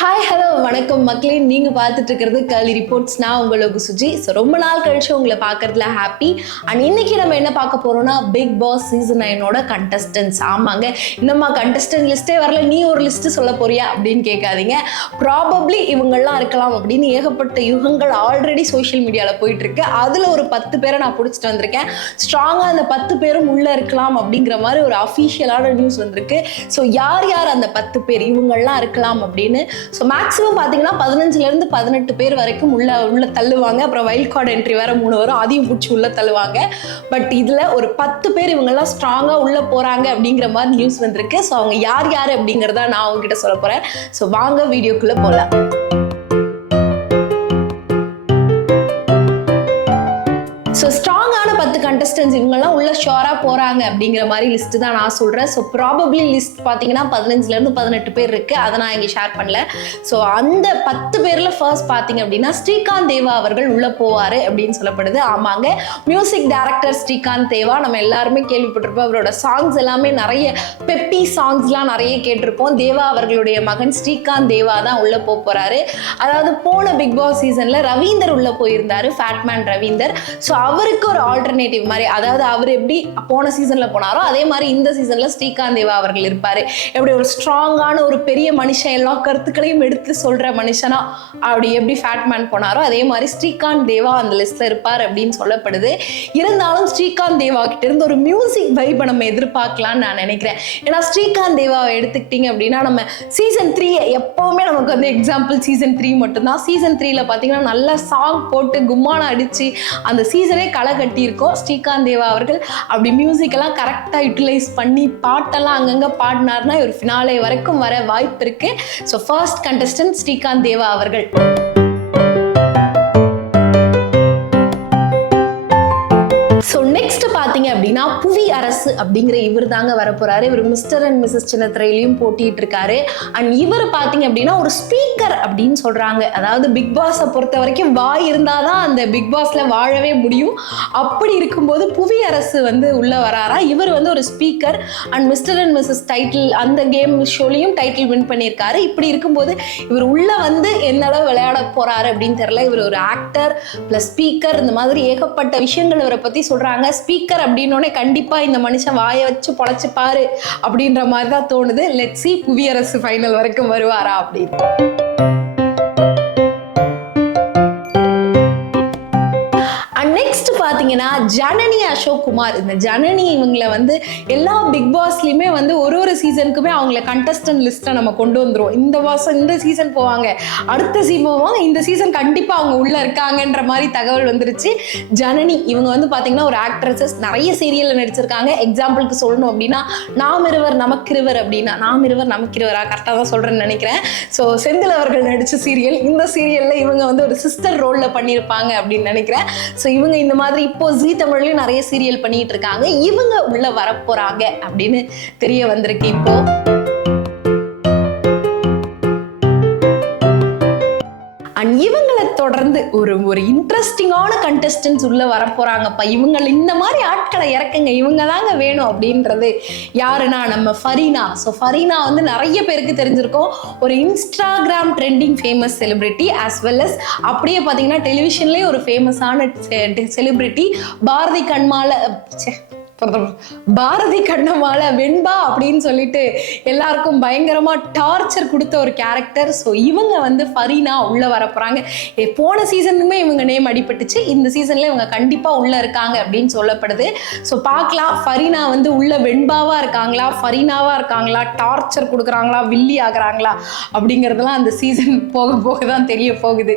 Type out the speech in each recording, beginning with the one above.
Hi hello வணக்கம் மக்களே, நீங்கள் பார்த்துட்டு இருக்கிறது கலி ரிப்போர்ட்ஸ். நான் உங்களுக்கு சுஜி. ஸோ ரொம்ப நாள் கழிச்சு உங்களை பார்க்கறதுல ஹாப்பி. அண்ட் இன்னைக்கு நம்ம என்ன பார்க்க போறோம்னா பிக் பாஸ் சீசன் 9 கண்டஸ்டன்ஸ். ஆமாங்க, இன்னும்மா கண்டஸ்டன்ட் லிஸ்ட்டே வரல, நீ ஒரு லிஸ்ட்டு சொல்ல போறியா அப்படின்னு கேட்காதீங்க. ப்ராபப்ளி இவங்கெல்லாம் இருக்கலாம் அப்படின்னு ஏகப்பட்ட யுகங்கள் ஆல்ரெடி சோஷியல் மீடியாவில் போயிட்டு இருக்கு. அதில் ஒரு 10 பேரை நான் பிடிச்சிட்டு வந்திருக்கேன். ஸ்ட்ராங்காக அந்த 10 பேரும் உள்ளே இருக்கலாம் அப்படிங்கிற மாதிரி ஒரு அஃபீஷியலான நியூஸ் வந்திருக்கு. ஸோ யார் யார் அந்த 10 பேர் இவங்கெல்லாம் இருக்கலாம் அப்படின்னு. ஸோ மேக்ஸிமம் பார்த்தீங்கன்னா 15லேருந்து 18 பேர் வரைக்கும் உள்ள தள்ளுவாங்க. அப்புறம் வைல்ட் கார்டு என்ட்ரி வேற 3 வரும், அதையும் பிடிச்சி உள்ள தள்ளுவாங்க. பட் இதில் ஒரு 10 பேர் இவங்கெல்லாம் ஸ்ட்ராங்காக உள்ள போகிறாங்க அப்படிங்கிற மாதிரி நியூஸ் வந்திருக்கு. ஸோ அவங்க யார் யார் அப்படிங்கிறத நான் அவங்ககிட்ட சொல்ல போகிறேன். ஸோ வாங்க வீடியோக்குள்ளே போகலாம். ஸோ ஸ்ட்ராங்கான 10 கண்டஸ்டன்ஸ் இவங்கெல்லாம் உள்ள ஷோராக போகிறாங்க அப்படிங்கிற மாதிரி லிஸ்ட்டு தான் நான் சொல்கிறேன். ஸோ ப்ராபப்ளி லிஸ்ட் பார்த்தீங்கன்னா 15லேருந்து 18 பேர் இருக்குது. அதை நான் இங்கே ஷேர் பண்ணல. ஸோ அந்த 10 பேரில் ஃபர்ஸ்ட் பார்த்தீங்க அப்படின்னா ஸ்ரீகாந்த் தேவா அவர்கள் உள்ளே போவார் அப்படின்னு சொல்லப்படுது. ஆமாங்க, மியூசிக் டைரக்டர் ஸ்ரீகாந்த் தேவா நம்ம எல்லாருமே கேள்விப்பட்டிருப்போம். அவரோட சாங்ஸ் எல்லாமே நிறைய பெப்பி சாங்ஸ்லாம் நிறைய கேட்டிருப்போம். தேவா அவர்களுடைய மகன் ஸ்ரீகாந்த் தேவா தான் உள்ளே போகிறாரு. அதாவது போன பிக் பாஸ் சீசனில் ரவீந்தர் உள்ளே போயிருந்தார், ஃபேட்மேன் ரவீந்தர். ஸோ அவருக்கு ஒரு ஆல்டர்னேட்டிவ் மாதிரி, அதாவது அவர் எப்படி போன சீசன்ல போனாரோ அதே மாதிரி இந்த சீசன்ல ஸ்ரீகாந்த் தேவா அவர்கள் இருப்பாரு. எப்படி ஒரு ஸ்ட்ராங்கான ஒரு பெரிய மனுஷன், எல்லா கருத்துக்களையும் எடுத்து சொல்ற மனுஷனா அப்படி எப்படி ஃபேட்மேன் போனாரோ அதே மாதிரி ஸ்ரீகாந்த் தேவா அந்த லிஸ்ட்ல இருப்பார் அப்படின்னு சொல்லப்படுது. இருந்தாலும் ஸ்ரீகாந்த் தேவா கிட்ட இருந்து ஒரு மியூசிக் வைப்பை நம்ம எதிர்பார்க்கலாம்னு நான் நினைக்கிறேன். ஏன்னா ஸ்ரீகாந்த் தேவாவை எடுத்துக்கிட்டீங்க அப்படின்னா நம்ம சீசன் 3 எப்பவுமே நமக்கு வந்து எக்ஸாம்பிள் சீசன் 3 மட்டும்தான். சீசன் 3ல பார்த்தீங்கன்னா நல்ல சாங் போட்டு கும்மான அடிச்சு அந்த சீசனே களை கட்டியிருக்கோம். ஸ்ரீகாந்த் தேவா அவர்கள் அப்படி மியூசிக் எல்லாம் கரெக்டாக யூட்டிலைஸ் பண்ணி பாட்டெல்லாம் அங்கங்கே பாடினார்னா ஒரு ஃபினாலே வரைக்கும் வர வாய்ப்பு இருக்கு. ஸோ ஃபர்ஸ்ட் கண்டஸ்டன்ட் ஸ்ரீகாந்த் தேவா அவர்கள். ஸோ நெக்ஸ்ட் பார்த்தீங்க அப்படின்னா புவி அரசு அப்படிங்கிற இவர் தாங்க வரப்போறாரு. இவர் மிஸ்டர் அண்ட் மிஸ்ஸஸ் சின்னத்திரையிலையும் போட்டிட்டு இருக்காரு. அண்ட் இவர் பார்த்தீங்க அப்படின்னா ஒரு ஸ்பீக்கர் அப்படின்னு சொல்றாங்க. அதாவது பிக் பாஸை பொறுத்த வரைக்கும் வாய் இருந்தாதான் அந்த பிக் பாஸ்ல வாழவே முடியும். அப்படி இருக்கும்போது புவி அரசு வந்து உள்ள வராரா. இவர் வந்து ஒரு speaker and mister and missus title அந்த கேம் ஷோலையும் டைட்டில் வின் பண்ணியிருக்காரு. இப்படி இருக்கும்போது இவர் உள்ள வந்து எந்த அளவு விளையாட போறாரு அப்படின்னு தெரியல. இவர் ஒரு ஆக்டர் பிளஸ் ஸ்பீக்கர், இந்த மாதிரி ஏகப்பட்ட விஷயங்கள் இவரை பத்தி சொல்றாங்க. ஸ்பீக்கர் அப்படின்னோடனே கண்டிப்பா இந்த மனுஷன் வாயை வச்சு பொழைச்சுப்பாரு அப்படின்ற மாதிரி தான் தோணுது. லெட்ஸ் see புவியரசு ஃபைனல் வரைக்கும் வருவாரா அப்படின்னு. நெக்ஸ்ட் பார்த்தீங்கன்னா ஜனனி அசோக் குமார். இந்த ஜனனி இவங்களை வந்து எல்லா பிக் பாஸ்லையுமே வந்து ஒரு சீசனுக்குமே அவங்கள கண்டஸ்டன்ட் லிஸ்ட்டை நம்ம கொண்டு வந்துருவோம். இந்த மாதம் இந்த சீசன் போவாங்க, அடுத்த சீசன் போவாங்க, இந்த சீசன் கண்டிப்பாக அவங்க உள்ளே இருக்காங்கன்ற மாதிரி தகவல் வந்துருச்சு. ஜனனி இவங்க வந்து பார்த்தீங்கன்னா ஒரு ஆக்ட்ரஸஸ், நிறைய சீரியலில் நடிச்சிருக்காங்க. எக்ஸாம்பிளுக்கு சொல்லணும் அப்படின்னா நாம் இருவர் நமக்கிருவர் அப்படின்னா, நாம் இருவர் நமக்கிருவரா கரெக்டாக தான் சொல்கிறேன்னு நினைக்கிறேன். ஸோ செந்தில் அவர்கள் நடித்த சீரியல், இந்த சீரியலில் இவங்க வந்து ஒரு சிஸ்டர் ரோலில் பண்ணியிருப்பாங்க அப்படின்னு நினைக்கிறேன். ஸோ இவங்க இந்த மாதிரி இப்போ ஜீ தமிழ்லயும் நிறைய சீரியல் பண்ணிட்டு இருக்காங்க. இவங்க உள்ள வரப்போறாங்க அப்படின்னு தெரிய வந்திருக்கு இப்போ. அண்ட் இவங்களை தொடர்ந்து ஒரு இன்ட்ரெஸ்டிங்கான கண்டஸ்டன்ஸ் உள்ள வரப்போறாங்கப்பா. இவங்க இந்த மாதிரி ஆட்களை இறக்குங்க, இவங்க தாங்க வேணும் அப்படின்றது யாருன்னா நம்ம ஃபரீனா. ஸோ ஃபரீனா வந்து நிறைய பேருக்கு தெரிஞ்சிருக்கும். ஒரு Instagram trending famous celebrity as well as அப்படியே பார்த்தீங்கன்னா டெலிவிஷன்லேயே ஒரு ஃபேமஸான செலிபிரிட்டி. பாரதி கண்ணமால வெண்பா அப்படின்னு சொல்லிட்டு எல்லாருக்கும் பயங்கரமா டார்ச்சர் கொடுத்த ஒரு கேரக்டர். ஸோ இவங்க வந்து ஃபரீனா உள்ள வரப்போறாங்க. போன சீசனுமே இவங்க நேம் அடிபட்டுச்சு, இந்த சீசன்ல இவங்க கண்டிப்பா உள்ள இருக்காங்க அப்படின்னு சொல்லப்படுது. ஸோ பார்க்கலாம் ஃபரீனா வந்து உள்ள வெண்பாவா இருக்காங்களா, ஃபரீனாவா இருக்காங்களா, டார்ச்சர் கொடுக்குறாங்களா, வில்லி ஆகுறாங்களா அப்படிங்கிறதுலாம் அந்த சீசன் போக போக தான் தெரிய போகுது.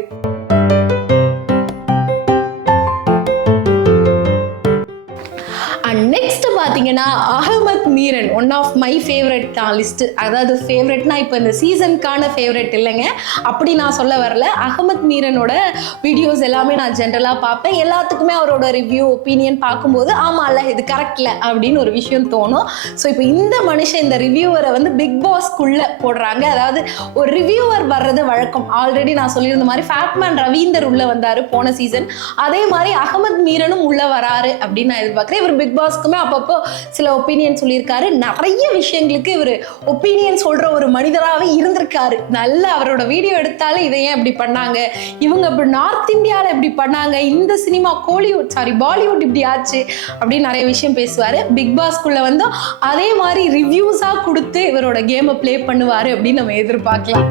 நெக்ஸ்ட் பார்த்தீங்கன்னா Ahamed Meeran, one of my favourite தான் லிஸ்ட். அதாவது ஃபேவரட்னா இப்போ இந்த சீசனுக்கான ஃபேவரட் இல்லைங்க, அப்படி நான் சொல்ல வரல. அகமத் மீரனோட வீடியோஸ் எல்லாமே நான் ஜென்ரலாக பார்ப்பேன். எல்லாத்துக்குமே அவரோட ரிவ்யூ ஒப்பீனியன் பார்க்கும்போது ஆமாம்ல இது கரெக்ட்ல அப்படின்னு ஒரு விஷயம் தோணும். ஸோ இப்போ இந்த மனுஷன் இந்த ரிவ்யூவரை வந்து பிக் பாஸ்க்குள்ளே போடுறாங்க. அதாவது ஒரு ரிவ்யூவர் வர்றது வழக்கம். ஆல்ரெடி நான் சொல்லியிருந்த மாதிரி ஃபேட்மேன் ரவீந்தர் உள்ள வந்தார் போன சீசன், அதே மாதிரி அகமத் மீரனும் உள்ள வராரு அப்படின்னு நான் எதிர்பார்க்குறேன். இவர் பிக் பாஸ்க்குமே அப்பப்போ சில ஒப்பீனியன் சொல்லியிருக்காரு. இருந்திருக்காரு. நிறைய விஷயங்களுக்கு இவர் ஒப்பீனியன் சொல்ற ஒரு மனிதராகவே இருந்திருக்காரு. நல்ல அவரோட வீடியோ எடுத்தாலே இதை ஏன் இப்படி பண்ணாங்க, இவங்க இப்படி நார்த் இந்தியாவில் இப்படி பண்ணாங்க, இந்த சினிமா பாலிவுட் இப்படி ஆச்சு அப்படின்னு நிறைய விஷயம் பேசுவார். பிக் பாஸ்குள்ள வந்து அதே மாதிரி ரிவ்யூஸா கொடுத்து இவரோட கேமை பிளே பண்ணுவாரு அப்படின்னு நம்ம எதிர்பார்க்கலாம்.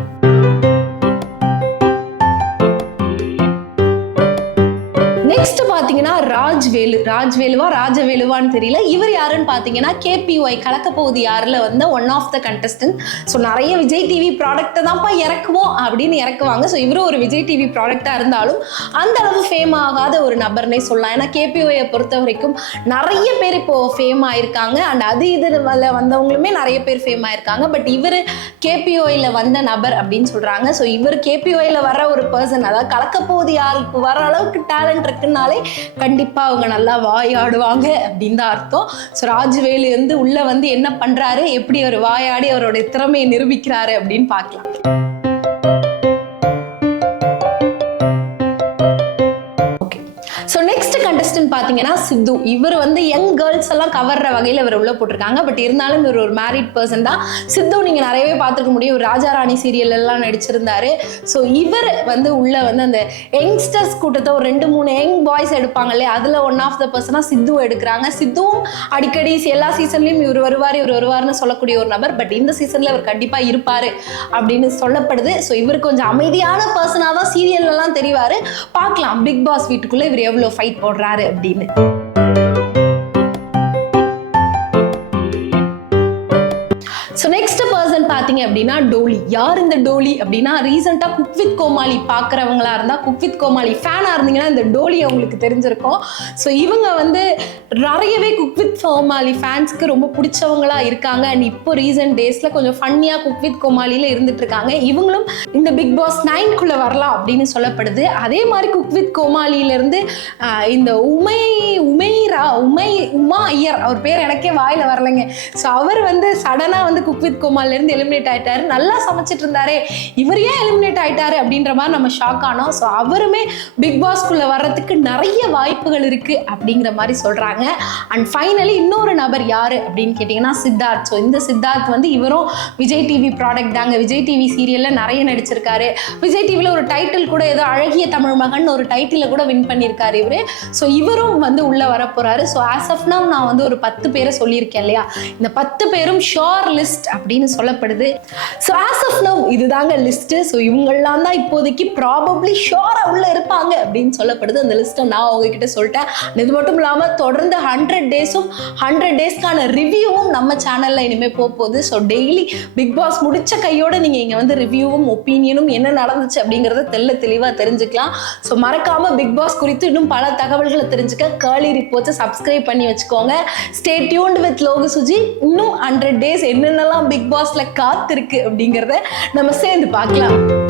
நெக்ஸ்ட் பாத்தீங்கன்னா ராஜவேலுவான்னு தெரியல. இவர் யாருன்னு பாத்தீங்கன்னா KPY கலக்க போகுது யாருல வந்து one of the contestant. So நிறைய விஜய் டிவி ப்ராடக்ட்டை தான்ப்பா இறக்குவோம் அப்படின்னு இறக்குவாங்க. ஸோ இவரும் ஒரு விஜய் டிவி ப்ராடக்டா இருந்தாலும் அந்த அளவு ஃபேம் ஆகாத ஒரு நபர்னே சொல்லலாம். ஏன்னா KPYயை பொறுத்த வரைக்கும் நிறைய பேர் இப்போ ஃபேம் ஆயிருக்காங்க. அண்ட் இதுல வந்தவங்களுமே நிறைய பேர் ஃபேம் ஆயிருக்காங்க. பட் இவர் KPYல வந்த நபர் அப்படின்னு சொல்றாங்க. ஸோ இவர் KPYல வர ஒரு பர்சன், அதாவது கலக்க போகுது யாருக்கு வர அளவுக்கு டேலண்ட் இருக்குனாலே கண்டிப்பா அவங்க நல்லா வாயாடுவாங்க அப்படின்னு தான் அர்த்தம். ஸோ ராஜவேலு வந்து உள்ள வந்து என்ன பண்றாரு, எப்படி அவர் வாயாடி அவருடைய திறமையை நிரூபிக்கிறாரு அப்படின்னு பார்க்கலாம். ஸோ நெக்ஸ்ட் கண்டஸ்டன்ட் பார்த்தீங்கன்னா சித்து. இவர் வந்து யங் கேர்ள்ஸ் எல்லாம் கவர்ற வகையில் இவர் உள்ள போட்டிருக்காங்க. பட் இருந்தாலும் இவர் ஒரு மேரிட் பர்சன் தான். சித்து நீங்கள் நிறையவே பார்த்துருக்க முடியும். ஒரு ராஜா ராணி சீரியல் எல்லாம் நடிச்சிருந்தாரு. ஸோ இவர் வந்து உள்ள வந்து அந்த யங்ஸ்டர்ஸ் கூட்டத்தை ஒரு 2-3 யங் பாய்ஸ் எடுப்பாங்க இல்லையா, அதில் ஒன் ஆஃப் த பர்சனாக சித்துவை எடுக்கிறாங்க. சித்துவும் அடிக்கடி எல்லா சீசன்லையும் இவர் வருவார்னு சொல்லக்கூடிய ஒரு நபர். பட் இந்த சீசனில் இவர் கண்டிப்பாக இருப்பார் அப்படின்னு சொல்லப்படுது. ஸோ இவர் கொஞ்சம் அமைதியான பர்சனாக தான் சீரியல்லாம் தெரிவார். பார்க்கலாம் பிக் பாஸ் வீட்டுக்குள்ளே இவர் எவ்வளோ ஃபைட் போடுறாரு அப்படின்னு. ஸோ நெக்ஸ்ட் பர்சன் பார்த்தீங்க அப்படின்னா டோலி. யார் இந்த டோலி அப்படின்னா, ரீசெண்டாக குக் வித் கோமாளி பார்க்குறவங்களா இருந்தால், குக் வித் கோமாளி ஃபேனாக இருந்தீங்கன்னா இந்த டோலி அவங்களுக்கு தெரிஞ்சிருக்கும். ஸோ இவங்க வந்து நிறையவே குக் வித் கோமாளி ஃபேன்ஸ்க்கு ரொம்ப பிடிச்சவங்களா இருக்காங்க. அண்ட் இப்போ ரீசெண்ட் டேஸில் கொஞ்சம் ஃபன்னியாக குக் வித் கோமாளியில் இருந்துட்டு இருக்காங்க. இவங்களும் இந்த பிக் பாஸ் 9க்குள்ளே வரலாம் அப்படின்னு சொல்லப்படுது. அதே மாதிரி குக் வித் கோமாளியிலேருந்து இந்த உமா ஐயர், அவர் பேர் எனக்கே வாயில வரலைங்க. ஸோ அவர் வந்து சடனாக வந்து குக் வித் கோமாளில இருந்து எலிமினேட் ஆயிட்டாரு. நல்லா சமைச்சிட்டு இருந்தாரு, இவர் ஏன் எலிமினேட் ஆயிட்டாரு அப்படின்ற மாதிரி நம்ம ஷாக் ஆனோம். ஸோ அவருமே பிக் பாஸ்குள்ள வர்றதுக்கு நிறைய வாய்ப்புகள் இருக்கு அப்படிங்கிற மாதிரி சொல்றாங்க. அண்ட் ஃபைனலி இன்னொரு நபர் யாரு அப்படின்னு கேட்டீங்கன்னா சித்தார்த். ஸோ இந்த சித்தார்த் வந்து இவரும் விஜய் டிவி ப்ராடக்ட் தாங்க. விஜய் டிவி சீரியல்ல நிறைய நடிச்சிருக்காரு. விஜய் டிவில ஒரு டைட்டில் கூட ஏதோ அழகிய தமிழ் மகன் ஒரு டைட்டில கூட வின் பண்ணியிருக்காரு இவரு. ஸோ இவரும் வந்து உள்ள வர போறாரு. ஸோ ஆஸ் ஆஃப் நவ் நான் வந்து ஒரு 10 பேரை சொல்லியிருக்கேன் இல்லையா, இந்த 10 பேரும் ஷோர் லிஸ்ட் அப்படின்னு சொல்லப்படுது. ஸோ ஆஸ் ஆஃப் நவ் இதுதாங்க லிஸ்ட். ஸோ இவங்கெல்லாம் தான் இப்போதைக்கு ப்ராபப்ளி ஷோரா உள்ள இருப்பாங்க அப்படின்னு சொல்லப்படுது. அந்த லிஸ்ட்டை நான் உங்ககிட்ட சொல்லிட்டேன். இது மட்டும் இல்லாமல் தொடர்ந்து 100 டேஸ்க்கான ரிவ்யூவும் நம்ம சேனல்ல இனிமேல் போகுது. ஸோ டெய்லி பிக் பாஸ் முடிச்ச கையோட நீங்க இங்க வந்து ரிவ்யூவும் ஒப்பீனியனும் என்ன நடந்துச்சு அப்படிங்கறத தெளிவா தெரிஞ்சுக்கலாம். ஸோ மறக்காம பிக் பாஸ் குறித்து இன்னும் பல தகவல்களை தெரிஞ்சுக்க கர்லி ரிப்போர்ட்ஸை சப்ஸ்கிரைப் பண்ணி வச்சுக்கோங்க. Stay tuned with Logu Suji. இன்னும் 100 டேஸ் என்னென்னலாம் பிக் பாஸ்ல காத்திருக்கு அப்படிங்கிறத நம்ம சேர்ந்து பார்க்கலாம்.